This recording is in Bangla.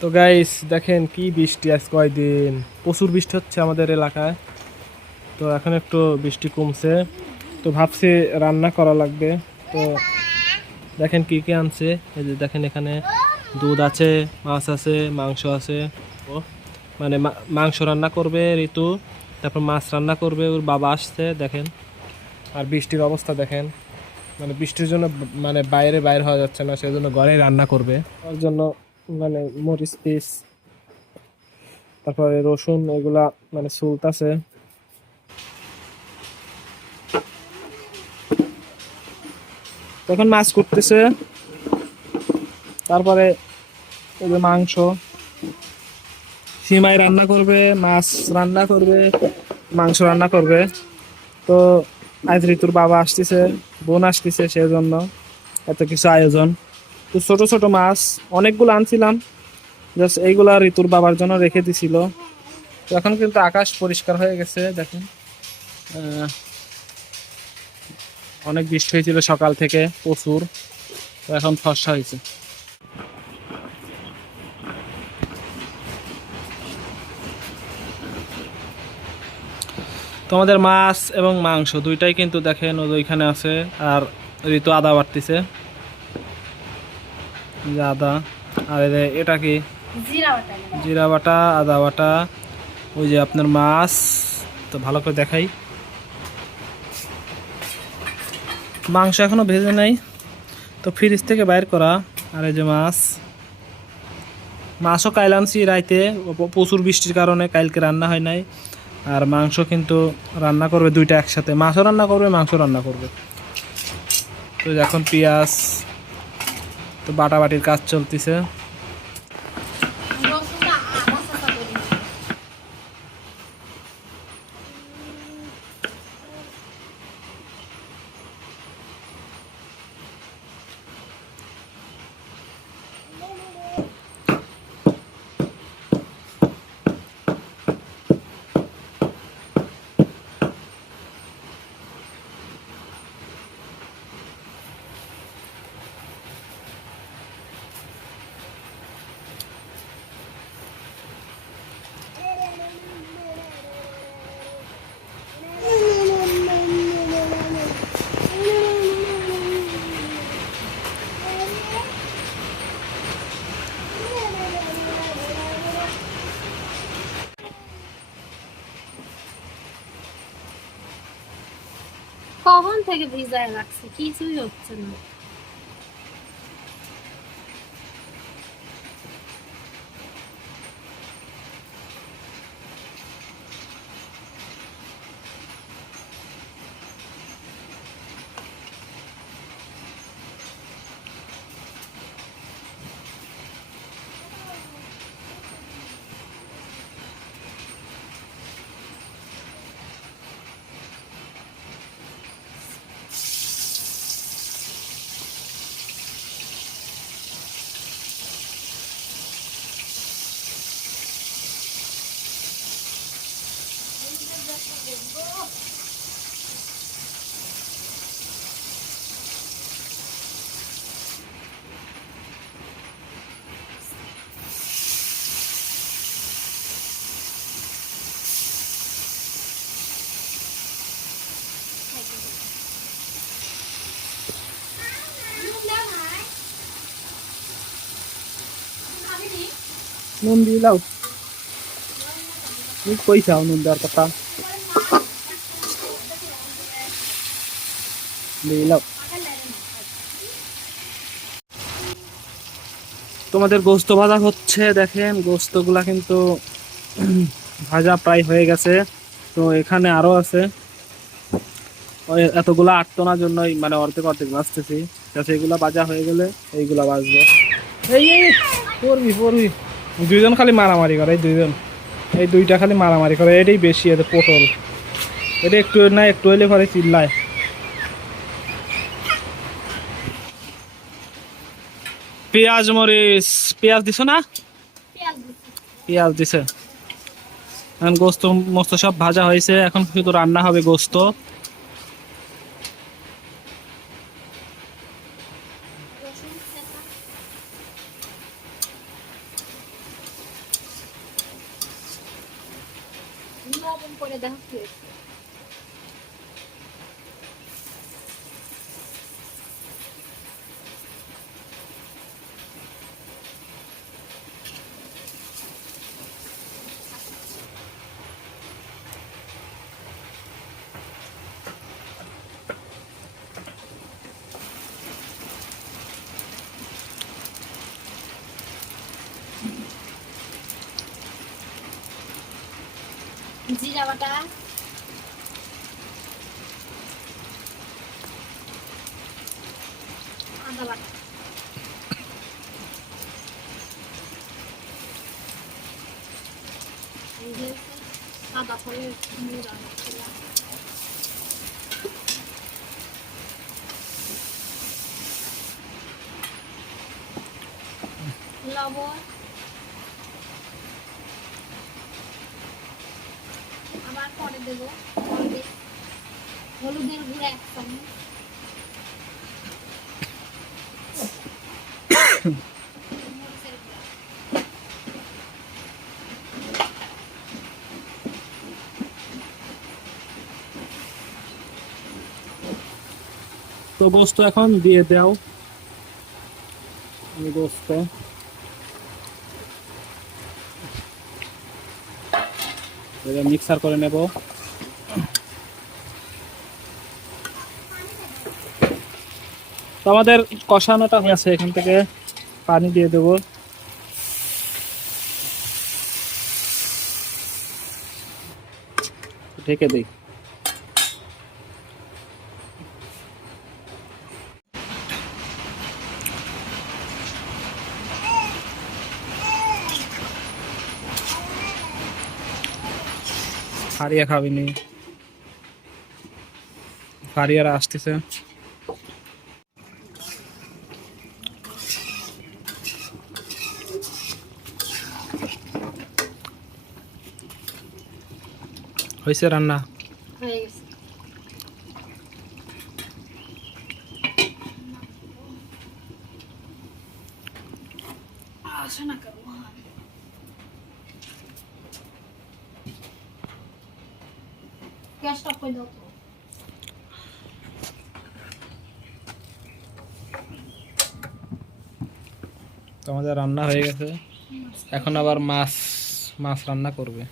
তো গাইস দেখেন কি বৃষ্টি আজ কয়দিন? প্রচুর বৃষ্টি হচ্ছে আমাদের এলাকায়। তো এখন একটু বৃষ্টি কমছে। তো ভাবছি রান্না করা লাগবে। তো দেখেন কি কি আনছে। এই যে দেখেন এখানে দুধ আছে, মাছ আছে, মাংস আছে। ও মানে মাংস রান্না করবে ঋতু, তারপর মাছ রান্না করবে, ওর বাবা আসছে, দেখেন। আর বৃষ্টির অবস্থা দেখেন। মানে বৃষ্টির জন্য মানে বাইরে বাইরে হওয়া যাচ্ছে না সেই জন্য ঘরে রান্না করবে। ওর জন্য মানে মরিচ পিস তারপরে রসুন, এগুলা মানে সুলতাছে তখন মাছ করতেছে তারপরে এই যে মাংস। সিমাই রান্না করবে, মাছ রান্না করবে, মাংস রান্না করবে। তো আজ ঋতুর বাবা আসতেছে, বোন আসতেছে সেজন্য এত কিছু আয়োজন। তো ছোট ছোট মাছ, অনেকগুলো আনছিলাম। জাস্ট এইগুলা ঋতুর বাবার জন্য রেখে দিছিল। তো এখন কিন্তু আকাশ পরিষ্কার হয়ে গেছে, দেখেন। অনেক বৃষ্টি হয়েছিল সকাল থেকে, প্রচুর। তো এখন ফর্সা হয়েছে। তোমাদের মাছ এবং মাংস দুইটাই কিন্তু দেখেন ওই ওইখানে আছে, আর ঋতু আদা বাড়তিছে। আদা আর এটা কি? জিরা বাটা। আদা বাটা ওই যে আপনার মাছ। তো ভালো করে দেখাই। মাংস এখনও ভেজে নাই। তো ফ্রিজ থেকে বাইর করা। আর এই যে মাছ। মাছও কাইল আনছি রাইতে। প্রচুর বৃষ্টির কারণে কালকে রান্না হয় নাই। আর মাংস কিন্তু রান্না করবে দুইটা একসাথে। মাছও রান্না করবে মাংস রান্না করবে। তো এখন পেঁয়াজ তো বাটাবাটির কাজ চলতেছে। কখন থেকে ভিজায় রাখছে কিছুই হচ্ছে না। নুন দিয়ে দাও। তুমি কই চাও নুন দেওয়ার কথা? দিয়ে তোমাদের গোস্ত ভাজা হচ্ছে, দেখেন গোস্তগুলা কিন্তু ভাজা প্রায় হয়ে গেছে। তো এখানে আরও আছে। এতগুলা আটতনার জন্যই মানে অর্ধেক অর্ধেক বাঁচতেছি এগুলা ভাজা হয়ে গেলে এইগুলা বাজবে এই, পড়বি পড়বি। দুইজন খালি মারামারি করে, এই দুইজন। এই দুইটা খালি মারামারি করে, এটাই বেশি এদের পটল। এটা একটু না, একটু হইলে পরে চিল্লায়। পেঁয়াজ, মরিচ, পেঁয়াজ দিছো না? পেঁয়াজ দিছে। এখন গোস্ত, মস্ত সব ভাজা হয়েছে, এখন শুধু রান্না হবে গোস্ত। লবণ করে দেখো জিরা বাটা আদা বাটা। সাদা দিলাম। লবণ আবার পরে দেবো হলুদের তো গোস্ত এখন দিয়ে দাও। গোস্ত। মিক্সার করে নেব। তো আমাদের কষানোটা হয়ে আছে এখান থেকে পানি দিয়ে দেবো। ঢেকে দিই। ফারিয়া খাবিনি। ফারিয়ারা আসতেছে। হয়েছে রান্না। হয়ে গেছে আসো না কেন গ্যাসটা করে দাও তো তো রান্না হয়ে গেছে। এখন আবার মাছ মাছ রান্না করবে।